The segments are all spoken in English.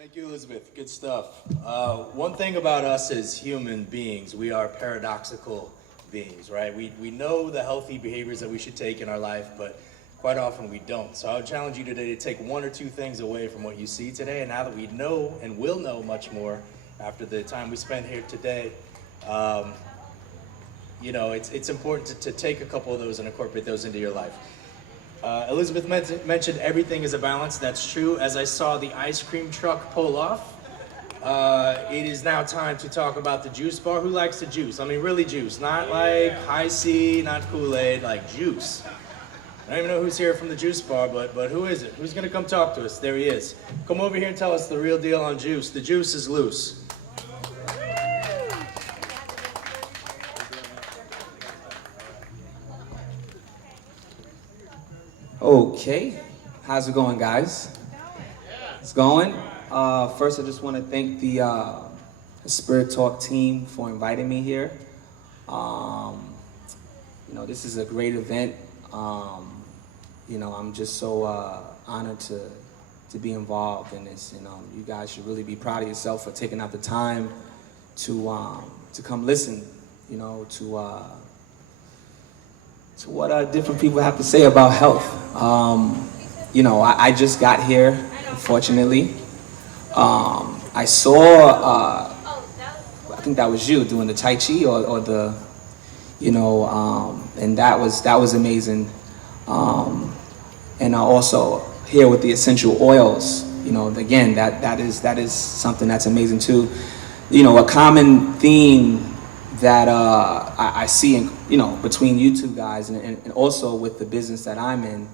Thank you, Elizabeth. Good stuff. One thing about us as human beings, we are paradoxical beings, right? We know the healthy behaviors that we should take in our life, but quite often we don't. So I would challenge you today to take one or two things away from what you see today. And now that we know and will know much more after the time we spent here today, it's important to take a couple of those and incorporate those into your life. Elizabeth mentioned everything is a balance. That's true. As I saw the ice cream truck pull off, it is now time to talk about the juice bar. Who likes the juice? I mean, really juice. Not like High C, not Kool-Aid, like juice. I don't even know who's here from the juice bar, but who is it? Who's going to come talk to us? There he is. Come over here and tell us the real deal on juice. The juice is loose. Okay, how's it going, guys? It's going. First, I just want to thank the Spirit Talk team for inviting me here. This is a great event. I'm just so honored to be involved in this. You guys should really be proud of yourself for taking out the time to come listen. To what different people have to say about health. I just got here, unfortunately. I saw, I think that was you doing the Tai Chi or the, and that was amazing. And also here with the essential oils, again, that is something that's amazing too. A common theme that I see in, between you two guys and also with the business that I'm in,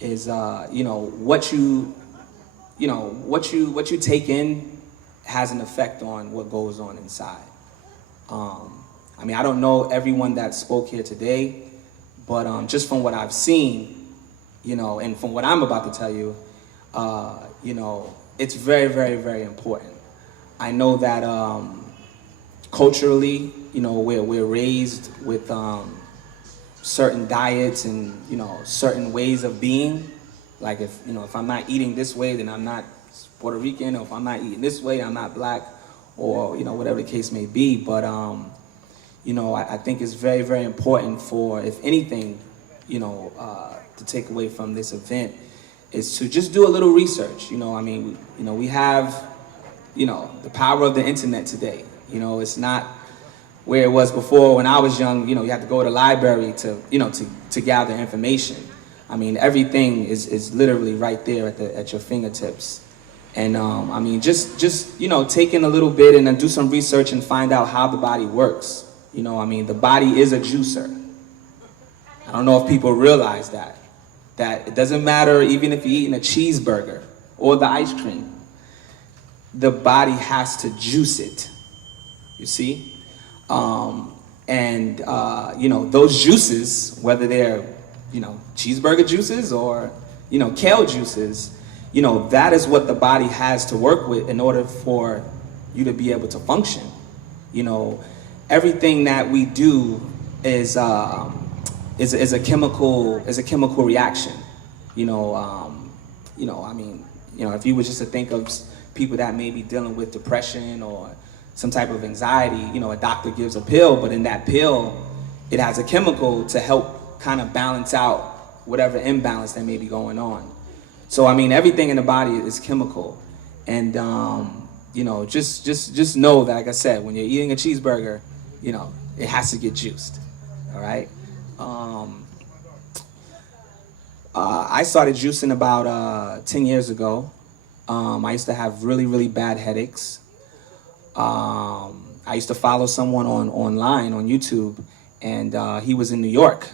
is what you take in has an effect on what goes on inside. I don't know everyone that spoke here today, but just from what I've seen, and from what I'm about to tell you, it's very, very, very important. I know that culturally, we're raised with certain diets and certain ways of being. Like if I'm not eating this way, then I'm not Puerto Rican, or if I'm not eating this way, I'm not black, or whatever the case may be. But I think it's very, very important for, if anything, to take away from this event is to just do a little research. We have the power of the internet today. It's not where it was before when I was young. You had to go to the library to gather information. Everything is literally right there at your fingertips. And just taking a little bit and then do some research and find out how the body works. The body is a juicer. I don't know if people realize that it doesn't matter even if you're eating a cheeseburger or the ice cream. The body has to juice it. You see? Those juices, whether they're, cheeseburger juices or, kale juices, that is what the body has to work with in order for you to be able to function. Everything that we do is a chemical reaction. If you were just to think of people that may be dealing with depression or some type of anxiety, a doctor gives a pill, but in that pill, it has a chemical to help kind of balance out whatever imbalance that may be going on. So, everything in the body is chemical. And, just know that, like I said, when you're eating a cheeseburger, it has to get juiced, all right? I started juicing about 10 years ago. I used to have really, really bad headaches. I used to follow someone online on YouTube, and he was in New York.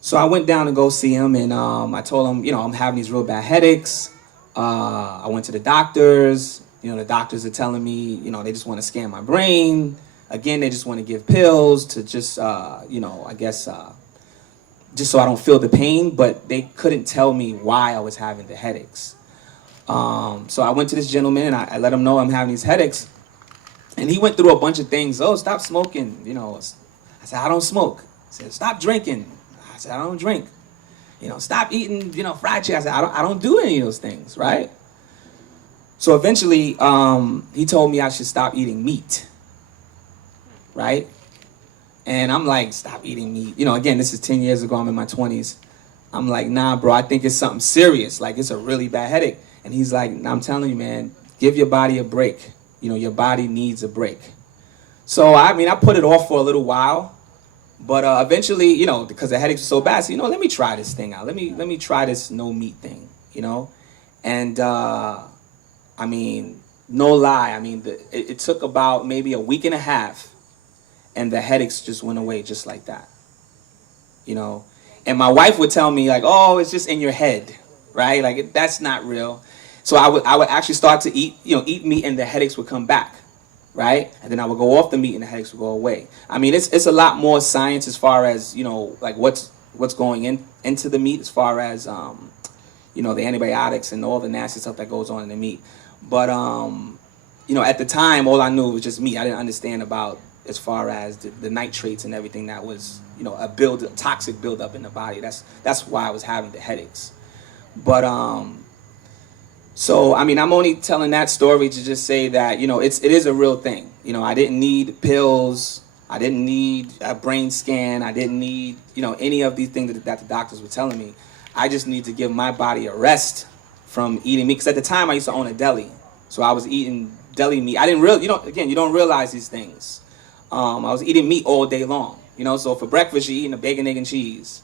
So I went down to go see him, and I told him, I'm having these real bad headaches. I went to the doctors. The doctors are telling me, they just want to scan my brain. Again, they just want to give pills to just, just so I don't feel the pain, but they couldn't tell me why I was having the headaches. So I went to this gentleman, and I let him know I'm having these headaches. And he went through a bunch of things. Oh, stop smoking. I said, I don't smoke. He said, stop drinking. I said, I don't drink. Stop eating, fried chicken. I said, I don't do any of those things, right? So eventually, he told me I should stop eating meat, right? And I'm like, stop eating meat. You know, again, this is 10 years ago. I'm in my 20s. I'm like, nah, bro, I think it's something serious. Like, it's a really bad headache. And he's like, nah, I'm telling you, man, give your body a break. You know, your body needs a break. So, I mean, I put it off for a little while. But eventually, you know, because the headaches were so bad, so, you know, let me try this thing out. Let me try this no meat thing, you know? And, I mean, no lie. I mean, it took about maybe a week and a half, and the headaches just went away just like that, you know? And my wife would tell me, like, oh, it's just in your head, right? Like, that's not real. So I would actually start to eat meat, and the headaches would come back, right? And then I would go off the meat, and the headaches would go away. I mean, it's a lot more science as far as, you know, like what's going into the meat as far as, you know, the antibiotics and all the nasty stuff that goes on in the meat. But, you know, at the time, all I knew was just meat. I didn't understand about as far as the nitrates and everything that was, you know, a toxic buildup in the body. That's why I was having the headaches. But, so, I mean, I'm only telling that story to just say that, you know, it is a real thing. You know, I didn't need pills. I didn't need a brain scan. I didn't need, you know, any of these things that the doctors were telling me. I just need to give my body a rest from eating meat. Because at the time, I used to own a deli. So I was eating deli meat. I didn't really, you know, again, you don't realize these things. I was eating meat all day long. You know, so for breakfast, you're eating a bacon, egg, and cheese.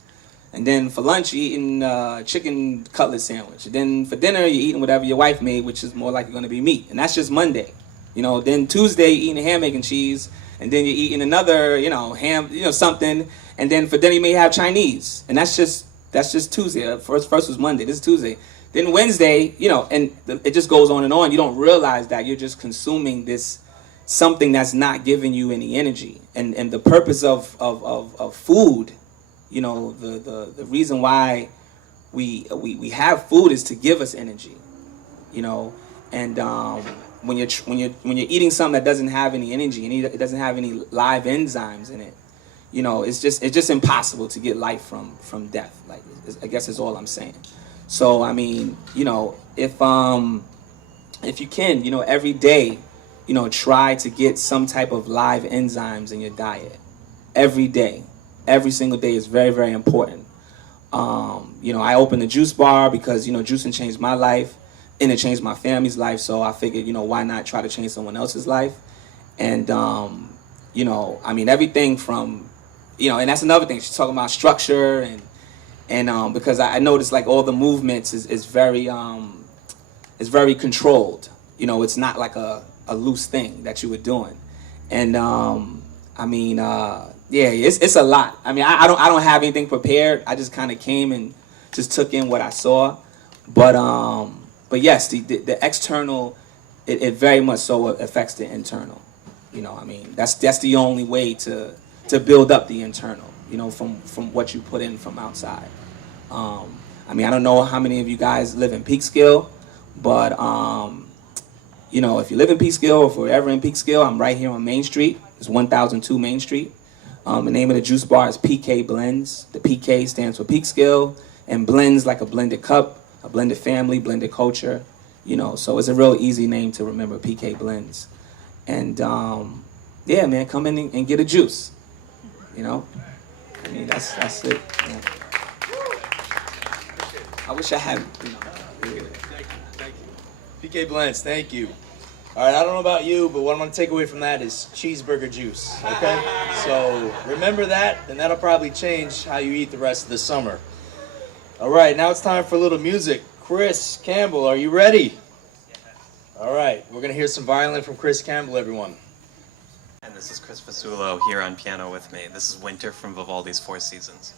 And then for lunch, you're eating chicken cutlet sandwich. And then for dinner, you're eating whatever your wife made, which is more likely going to be meat. And that's just Monday. You know, then Tuesday, you're eating a ham, egg, and cheese. And then you're eating another, you know, ham, you know, something. And then for dinner, you may have Chinese. And that's just Tuesday. First was Monday. This is Tuesday. Then Wednesday, you know, and it just goes on and on. You don't realize that you're just consuming this something that's not giving you any energy. And the purpose of food, you know, the reason why we have food is to give us energy, you know. And when you're eating something that doesn't have any energy and it doesn't have any live enzymes in it, you know, it's just impossible to get life from death. Like, I guess is all I'm saying. So I mean, you know, if you can, you know, every day, you know, try to get some type of live enzymes in your diet. Every day, every single day is very, very important. You know, I opened a juice bar because, you know, juicing changed my life and it changed my family's life. So I figured, you know, why not try to change someone else's life? And you know, I mean, everything from, you know, and that's another thing. She's talking about structure and because I noticed like all the movements is very controlled. You know, it's not like a loose thing that you were doing. And I mean, yeah, it's a lot. I mean, I don't have anything prepared. I just kind of came and just took in what I saw. But yes, the external, it very much so affects the internal. You know, I mean, that's the only way to build up the internal, you know, from what you put in from outside. I mean, I don't know how many of you guys live in Peekskill, but you know, if you live in Peekskill or if you're ever in Peekskill, I'm right here on Main Street. It's 1002 Main Street. The name of the juice bar is PK Blends. The PK stands for Peekskill, and blends like a blended cup, a blended family, blended culture. You know, so it's a real easy name to remember, PK Blends. And yeah, man, come in and get a juice. You know, I mean, that's it. Yeah. I wish I had, you know. Thank you. PK Blends, thank you. All right, I don't know about you, but what I'm going to take away from that is cheeseburger juice, okay? So remember that, and that'll probably change how you eat the rest of the summer. All right, now it's time for a little music. Chris Campbell, are you ready? All right, we're going to hear some violin from Chris Campbell, everyone. And this is Chris Fasulo here on piano with me. This is Winter from Vivaldi's Four Seasons.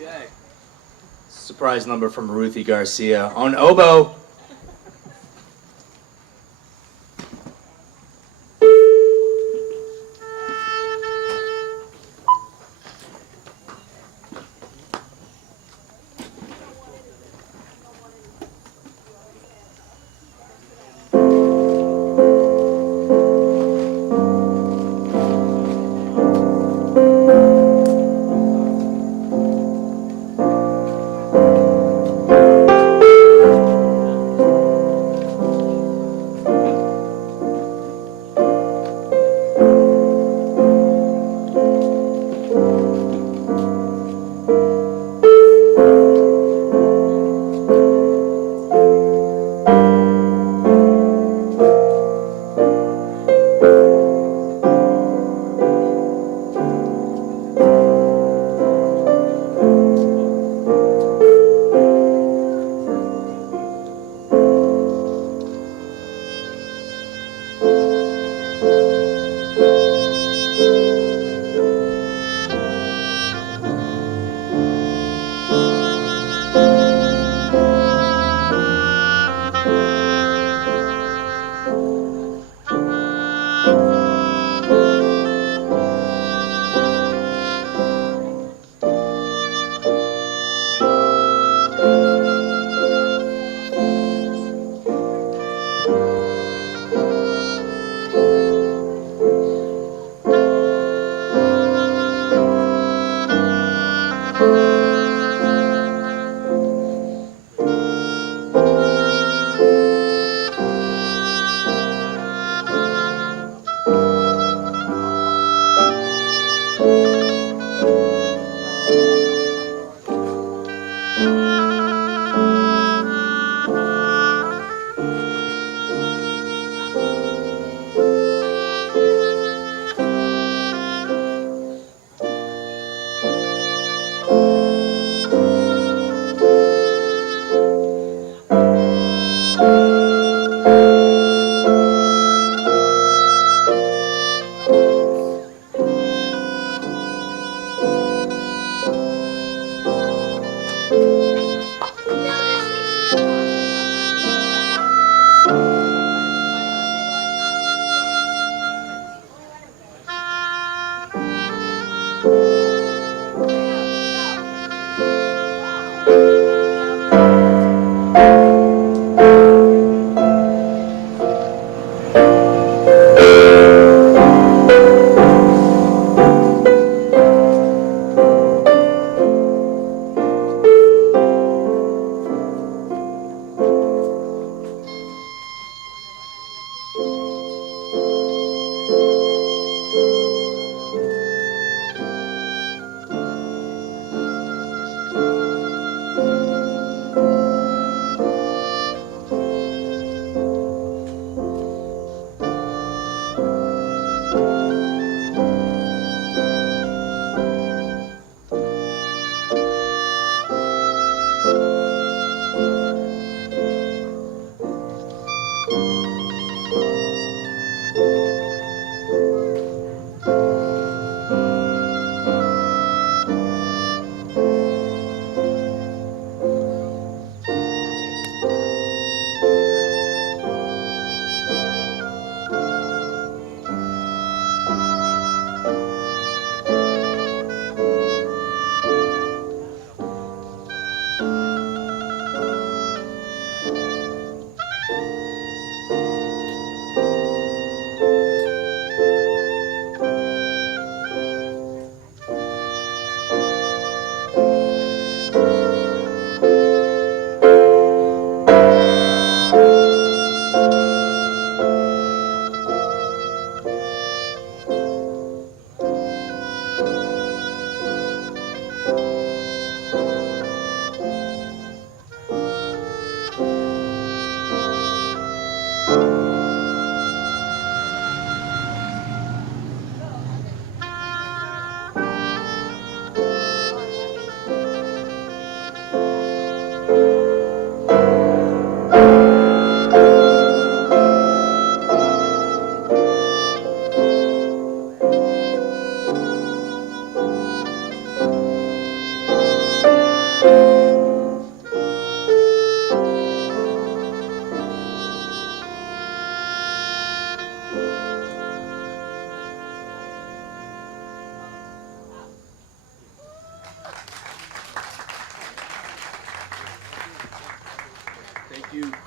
Okay. Surprise number from Ruthie Garcia on oboe.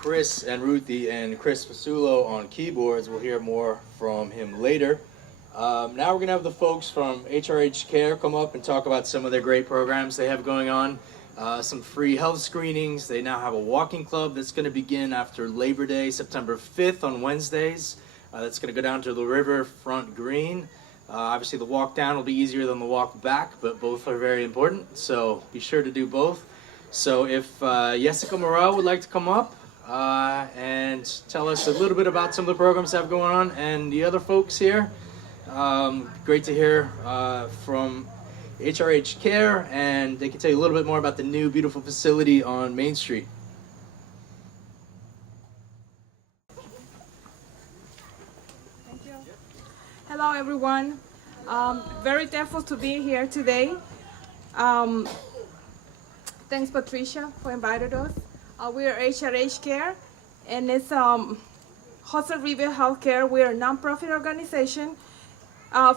Chris and Ruthie and Chris Fasulo on keyboards. We'll hear more from him later. Now we're going to have the folks from HRH Care come up and talk about some of their great programs they have going on. Some free health screenings. They now have a walking club that's going to begin after Labor Day, September 5th on Wednesdays. That's going to go down to the Riverfront Green. Obviously the walk down will be easier than the walk back, but both are very important, so be sure to do both. So if Jessica Morel would like to come up and tell us a little bit about some of the programs they have going on, and the other folks here, great to hear from HRH Care, and they can tell you a little bit more about the new beautiful facility on Main Street. Hello, everyone. Very thankful to be here today. Thanks, Patricia, for inviting us. We are HRH Care, and it's Jose River Healthcare. We are a nonprofit organization,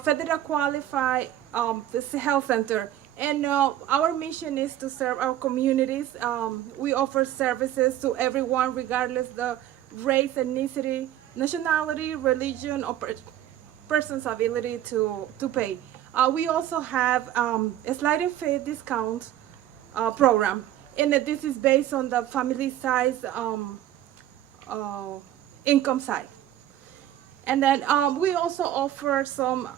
federal qualified health center. And our mission is to serve our communities. We offer services to everyone, regardless the race, ethnicity, nationality, religion, or person's ability to pay. We also have a sliding fee discount program, and this is based on the family size income side. And then we also offer some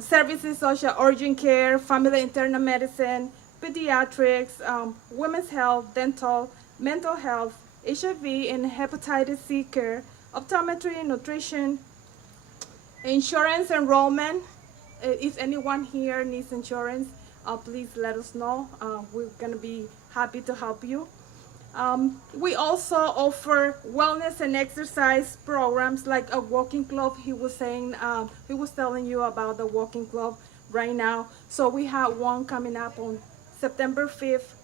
services such as urgent care, family internal medicine, pediatrics, women's health, dental, mental health, HIV and hepatitis C care, optometry, nutrition, insurance enrollment. If anyone here needs insurance, please let us know. We're gonna be happy to help you. We also offer wellness and exercise programs like a walking club. He was telling you about the walking club right now. So we have one coming up on September 5th.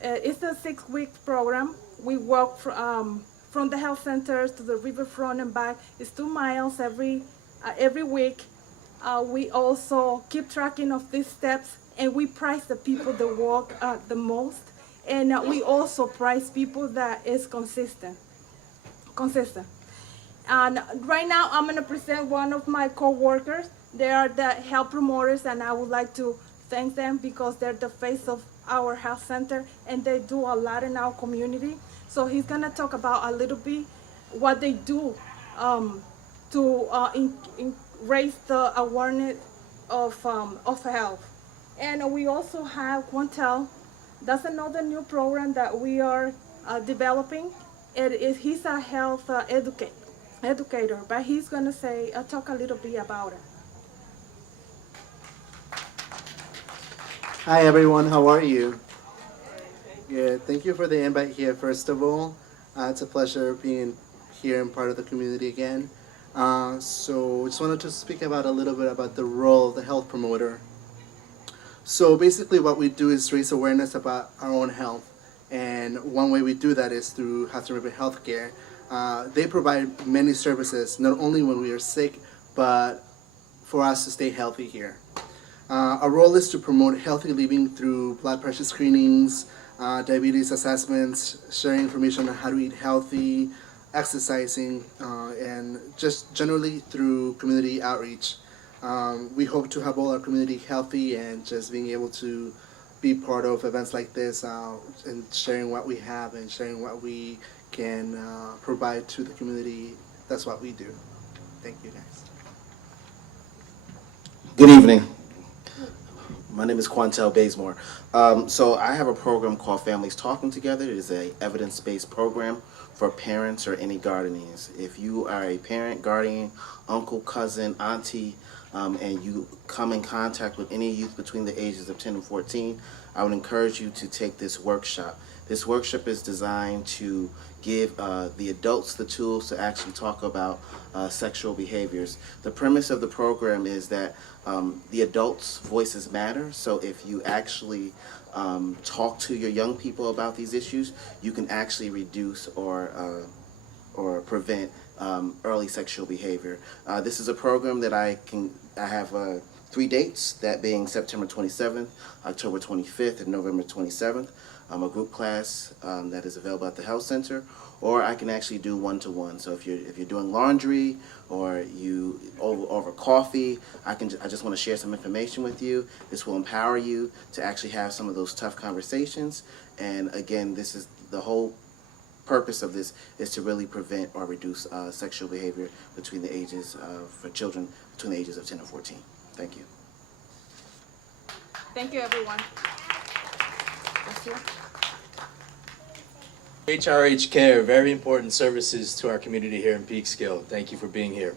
It's a 6-week program. We walk from the health centers to the riverfront and back. It's 2 miles every week. We also keep tracking of these steps, and we prize the people that walk the most. And we also prize people that is consistent. And right now, I'm gonna present one of my co-workers. They are the health promoters, and I would like to thank them because they're the face of our health center, and they do a lot in our community. So he's gonna talk about a little bit what they do to raise the awareness of health. And we also have Quantel. That's another new program that we are developing. He's a health educator, but he's gonna talk a little bit about it. Hi everyone, how are you? Good. Thank you for the invite here, first of all. It's a pleasure being here and part of the community again. So just wanted to speak about a little bit about the role of the health promoter. So basically what we do is raise awareness about our own health. And one way we do that is through Hudson River Healthcare. They provide many services, not only when we are sick, but for us to stay healthy here. Our role is to promote healthy living through blood pressure screenings, diabetes assessments, sharing information on how to eat healthy, exercising, and just generally through community outreach. We hope to have all our community healthy and just being able to be part of events like this and sharing what we have and sharing what we can provide to the community. That's what we do. Thank you guys. Good evening. My name is Quantel Bazemore. So I have a program called Families Talking Together. It is an evidence-based program for parents or any guardians. If you are a parent, guardian, uncle, cousin, auntie, and you come in contact with any youth between the ages of 10 and 14, I would encourage you to take this workshop. This workshop is designed to give the adults the tools to actually talk about sexual behaviors. The premise of the program is that the adults' voices matter, so if you actually talk to your young people about these issues, you can actually reduce or prevent early sexual behavior. This is a program that I have 3 dates, that being September 27th, October 25th, and November 27th. A group class that is available at the health center, or I can actually do one-to-one. So if you're doing laundry or you over coffee, I just want to share some information with you. This will empower you to actually have some of those tough conversations. And again, this is the whole purpose of this is to really prevent or reduce sexual behavior between the ages for children between the ages of 10 and 14. Thank you. Thank you, everyone. HRH Care, very important services to our community here in Peekskill. Thank you for being here.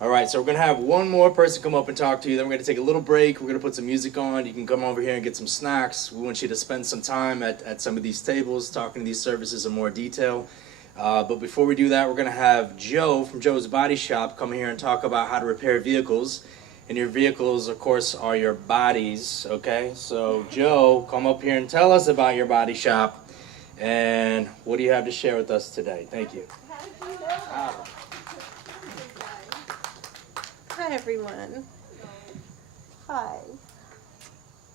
All right, so we're going to have one more person come up and talk to you. Then we're going to take a little break. We're going to put some music on. You can come over here and get some snacks. We want you to spend some time at some of these tables talking to these services in more detail. But before we do that, we're going to have Joe from Joe's Body Shop come here and talk about how to repair vehicles. And your vehicles, of course, are your bodies, okay? So, Joe, come up here and tell us about your body shop. And what do you have to share with us today? Thank you. Hi, everyone. Hi.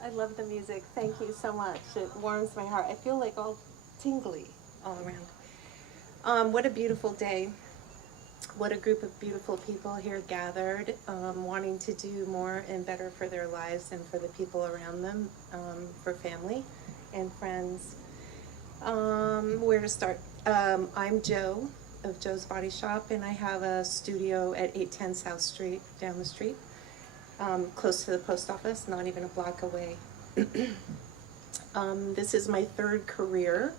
I love the music. Thank you so much. It warms my heart. I feel like all tingly all around. What a beautiful day. What a group of beautiful people here gathered, wanting to do more and better for their lives and for the people around them, for family and friends. Where to start? I'm Joe of Joe's Body Shop, and I have a studio at 810 South Street, down the street, close to the post office, not even a block away. This is my third career,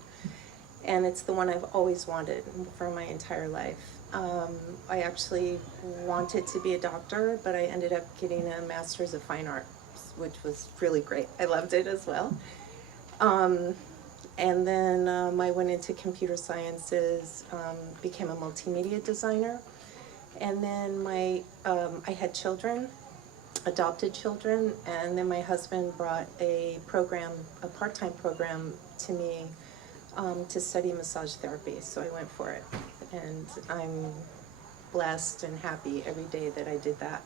and it's the one I've always wanted for my entire life. I actually wanted to be a doctor, but I ended up getting a Master's of Fine Arts, which was really great. I loved it as well. And then I went into computer sciences, became a multimedia designer. And then I had children, adopted children, and then my husband brought a part-time program to me to study massage therapy, so I went for it. And I'm blessed and happy every day that I did that.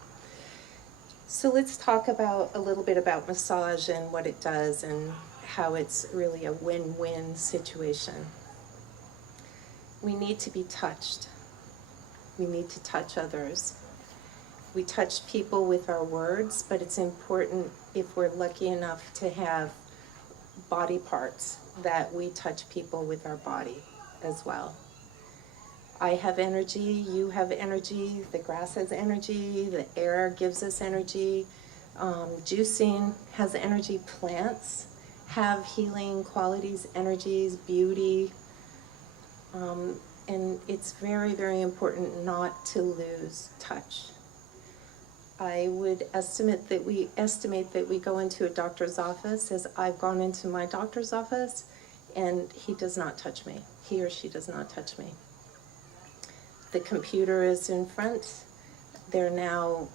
So let's talk a little bit about massage and what it does and how it's really a win-win situation. We need to be touched. We need to touch others. We touch people with our words, but it's important, if we're lucky enough to have body parts, that we touch people with our body as well. I have energy, you have energy, the grass has energy, the air gives us energy, juicing has energy, plants have healing qualities, energies, beauty, and it's very, very important not to lose touch. I would estimate that we go into a doctor's office, as I've gone into my doctor's office, and he does not touch me. He or she does not touch me. The computer is in front. They're now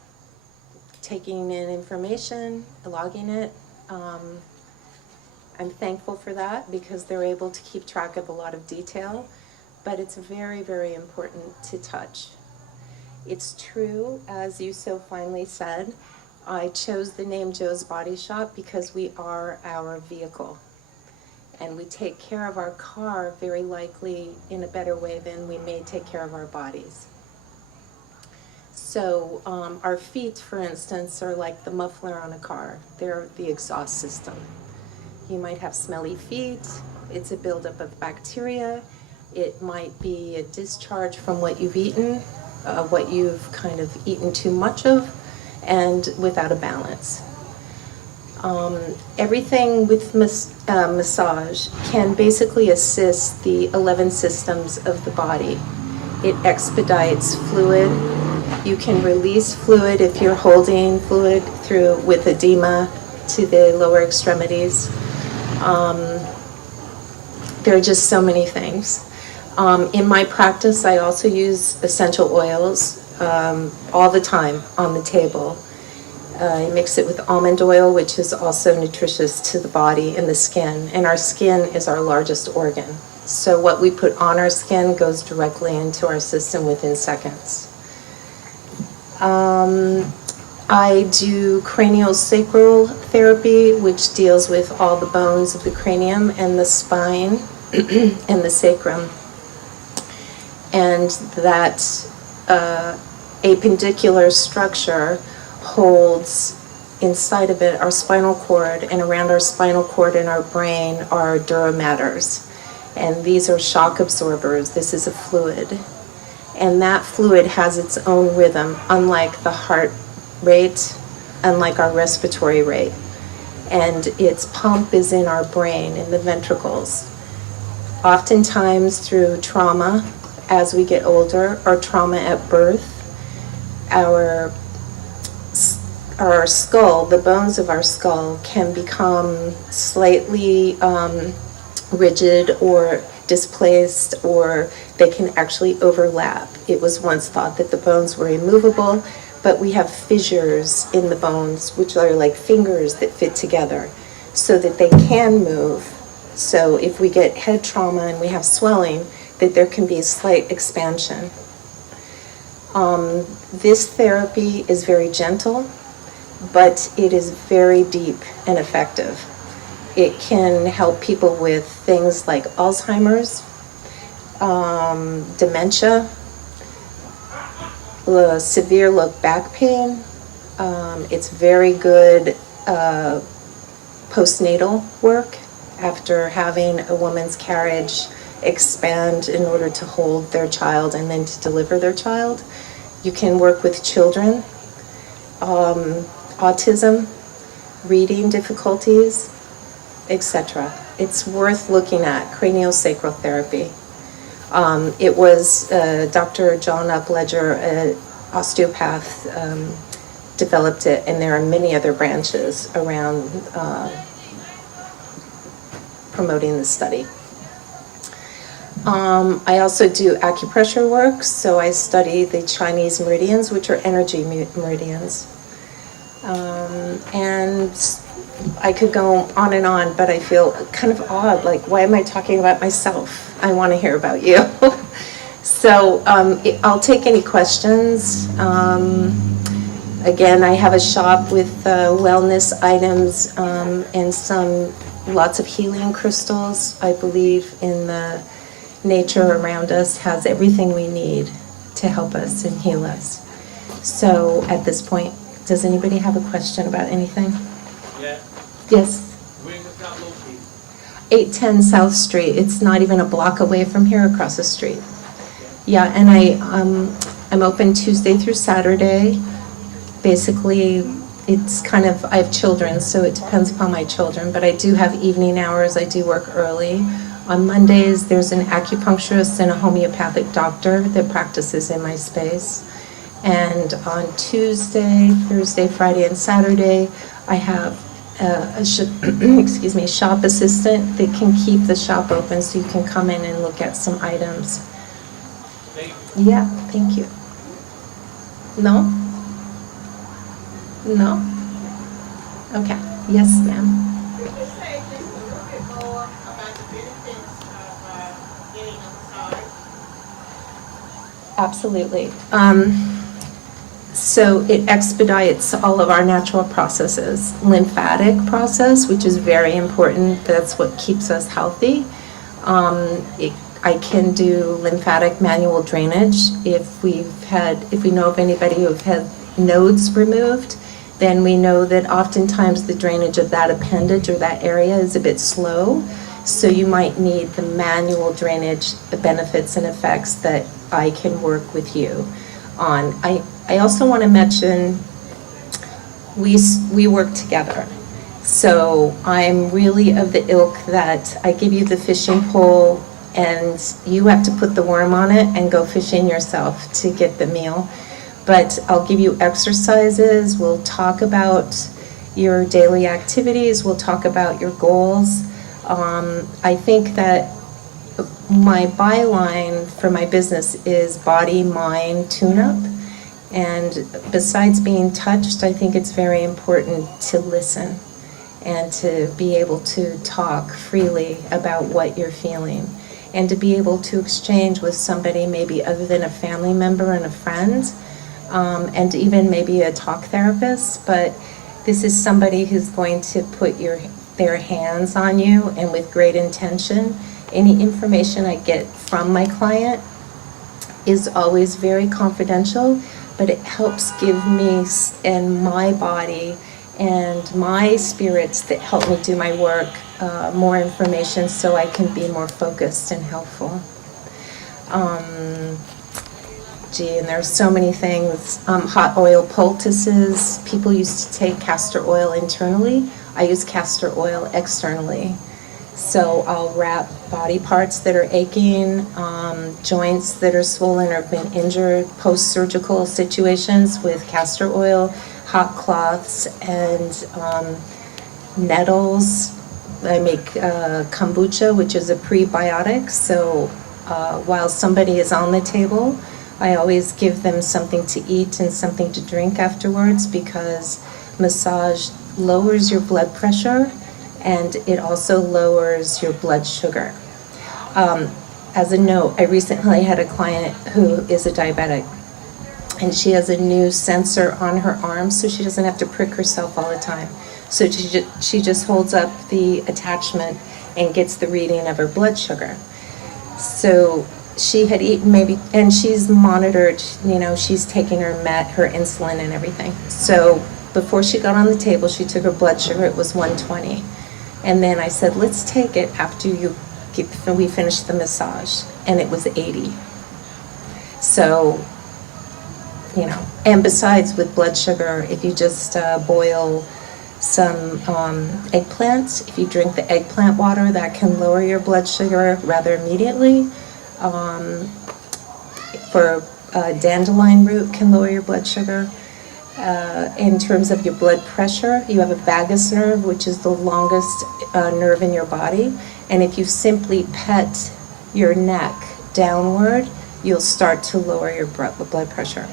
taking in information, logging it. I'm thankful for that because they're able to keep track of a lot of detail, but it's very, very important to touch. It's true, as you so finely said, I chose the name Joe's Body Shop because we are our vehicle. And we take care of our car very likely in a better way than we may take care of our bodies. So our feet, for instance, are like the muffler on a car. They're the exhaust system. You might have smelly feet. It's a buildup of bacteria. It might be a discharge from what you've eaten, what you've kind of eaten too much of, and without a balance. Everything with massage can basically assist the 11 systems of the body. It expedites fluid. You can release fluid if you're holding fluid through with edema to the lower extremities. There are just so many things. In my practice, I also use essential oils all the time on the table. I mix it with almond oil, which is also nutritious to the body and the skin. And our skin is our largest organ. So what we put on our skin goes directly into our system within seconds. I do craniosacral therapy, which deals with all the bones of the cranium and the spine and the sacrum. And that appendicular structure holds inside of it our spinal cord, and around our spinal cord and our brain are dura maters. And these are shock absorbers. This is a fluid. And that fluid has its own rhythm, unlike the heart rate, unlike our respiratory rate. And its pump is in our brain, in the ventricles. Oftentimes through trauma, as we get older, or trauma at birth, our skull, the bones of our skull, can become slightly rigid or displaced, or they can actually overlap. It was once thought that the bones were immovable, but we have fissures in the bones, which are like fingers that fit together so that they can move. So if we get head trauma and we have swelling, that there can be a slight expansion. This therapy is very gentle, but it is very deep and effective. It can help people with things like Alzheimer's, dementia, severe low back pain. It's very good postnatal work after having a woman's carriage expand in order to hold their child and then to deliver their child. You can work with children, autism, reading difficulties, etc. It's worth looking at, craniosacral therapy. It was Dr. John Upledger, an osteopath, developed it, and there are many other branches around promoting the study. I also do acupressure work, so I study the Chinese meridians, which are energy meridians. And I could go on and on, but I feel kind of odd, like, why am I talking about myself? I want to hear about you. So I'll take any questions. Again, I have a shop with wellness items and lots of healing crystals. I believe in the nature around us has everything we need to help us and heal us. So at this point, does anybody have a question about anything? Yeah. Yes. Where is that located? 810 South Street. It's not even a block away from here, across the street. Yeah, and I'm open Tuesday through Saturday. Basically, it's kind of, I have children, so it depends upon my children, but I do have evening hours. I do work early. On Mondays, there's an acupuncturist and a homeopathic doctor that practices in my space. And on Tuesday, Thursday, Friday, and Saturday, I have a shop assistant that can keep the shop open so you can come in and look at some items. Yeah, thank you. No? No? Okay. Yes, ma'am. Absolutely. So it expedites all of our natural processes. Lymphatic process, which is very important. That's what keeps us healthy. I can do lymphatic manual drainage. If we know of anybody who've had nodes removed, then we know that oftentimes the drainage of that appendage or that area is a bit slow. So you might need the manual drainage benefits and effects that I can work with you on. I also want to mention we work together. So I'm really of the ilk that I give you the fishing pole and you have to put the worm on it and go fishing yourself to get the meal. But I'll give you exercises, we'll talk about your daily activities, we'll talk about your goals. I think that my byline for my business is body, mind, tune-up. And besides being touched, I think it's very important to listen and to be able to talk freely about what you're feeling and to be able to exchange with somebody maybe other than a family member and a friend and even maybe a talk therapist, but this is somebody who's going to put their hands on you and with great intention. Any information I get from my client is always very confidential, but it helps give me and my body and my spirits that help me do my work more information so I can be more focused and helpful. And there's so many things. Hot oil poultices. People used to take castor oil internally. I use castor oil externally. So I'll wrap body parts that are aching, joints that are swollen or been injured, post-surgical situations with castor oil, hot cloths, and nettles. I make kombucha, which is a prebiotic. So while somebody is on the table, I always give them something to eat and something to drink afterwards, because massage lowers your blood pressure and it also lowers your blood sugar. As a note, I recently had a client who is a diabetic, and she has a new sensor on her arm so she doesn't have to prick herself all the time. So she just holds up the attachment and gets the reading of her blood sugar. So she had eaten maybe, and she's monitored, you know, she's taking her her insulin and everything. So before she got on the table, she took her blood sugar, it was 120. And then I said, let's take it after we finished the massage, and it was 80. So, you know, and besides with blood sugar, if you just boil some eggplants, if you drink the eggplant water, that can lower your blood sugar rather immediately. For dandelion root can lower your blood sugar. In terms of your blood pressure, you have a vagus nerve, which is the longest nerve in your body. And if you simply pet your neck downward, you'll start to lower your blood pressure.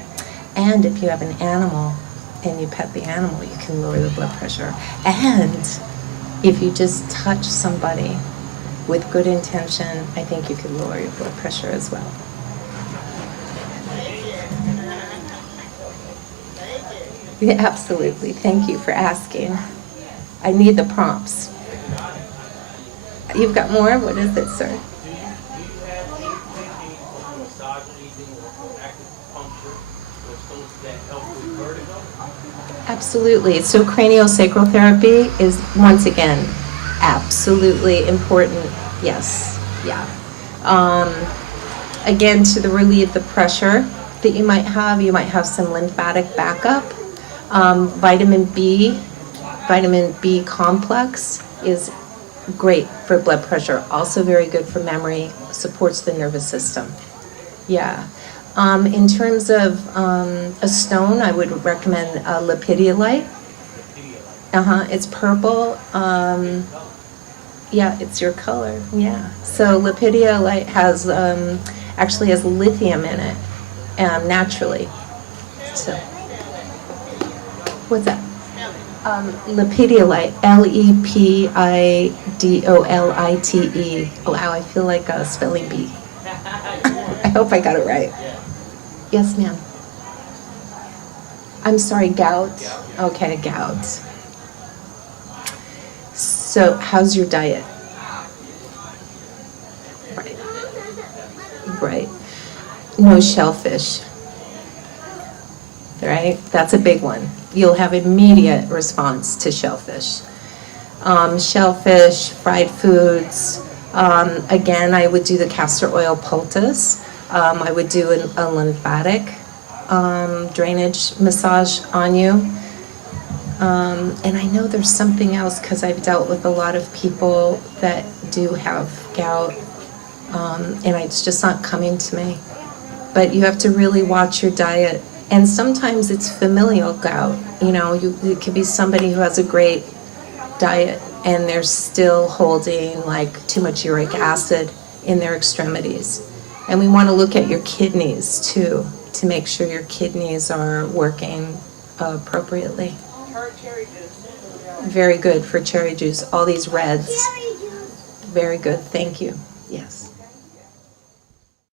And if you have an animal and you pet the animal, you can lower the blood pressure. And if you just touch somebody with good intention, I think you can lower your blood pressure as well. Yeah, absolutely. Thank you for asking. I need the prompts. You've got more? What is it, sir? Absolutely. So craniosacral therapy is, once again, absolutely important. Yes. Yeah. Again, to relieve the pressure that you might have some lymphatic backup. Vitamin B complex is great for blood pressure. Also very good for memory, supports the nervous system. Yeah. In terms of a stone, I would recommend lepidiolite. It's purple. Yeah, it's your color. Yeah. So lepidiolite has actually has lithium in it, naturally. So. What's that? Lepidiolite, Lepidolite. Oh, wow, I feel like a spelling bee. I hope I got it right. Yes, ma'am. I'm sorry, gout? Okay, gout. So, how's your diet? Right. No shellfish. Right? That's a big one. You'll have immediate response to shellfish. Shellfish, fried foods. Again, I would do the castor oil poultice. I would do a lymphatic drainage massage on you. And I know there's something else because I've dealt with a lot of people that do have gout, and it's just not coming to me. But you have to really watch your diet. And sometimes it's familial gout. You know, it could be somebody who has a great diet and they're still holding like too much uric acid in their extremities. And we want to look at your kidneys too, to make sure your kidneys are working appropriately. Cherry juice. Very good for cherry juice. All these reds. Very good. Thank you. Yes.